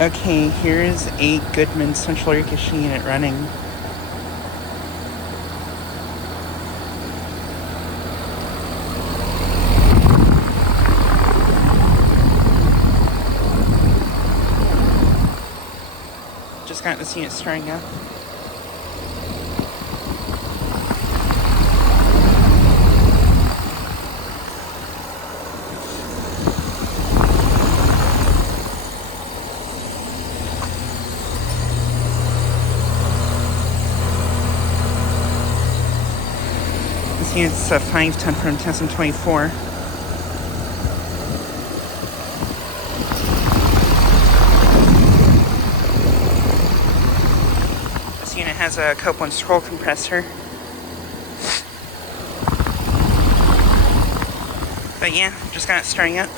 Okay, here's a Goodman central air conditioning unit running. Just got this unit starting up. This unit's a 5-ton from 2024. This unit has a Copeland scroll compressor. But yeah, just got it starting up.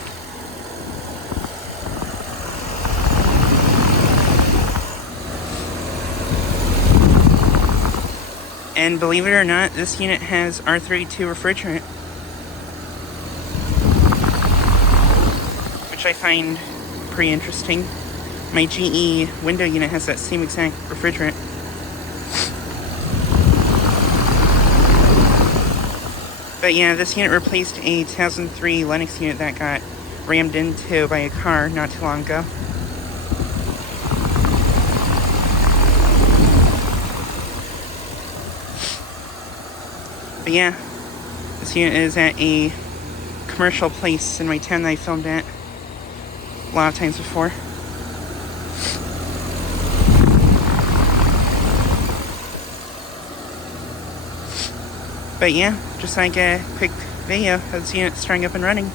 And believe it or not, this unit has R32 refrigerant, which I find pretty interesting. My GE window unit has that same exact refrigerant. But yeah, this unit replaced a 2003 Lennox unit that got rammed into by a car not too long ago. But yeah, this unit is at a commercial place in my town that I filmed at a lot of times before. But yeah, just like a quick video of this unit starting up and running.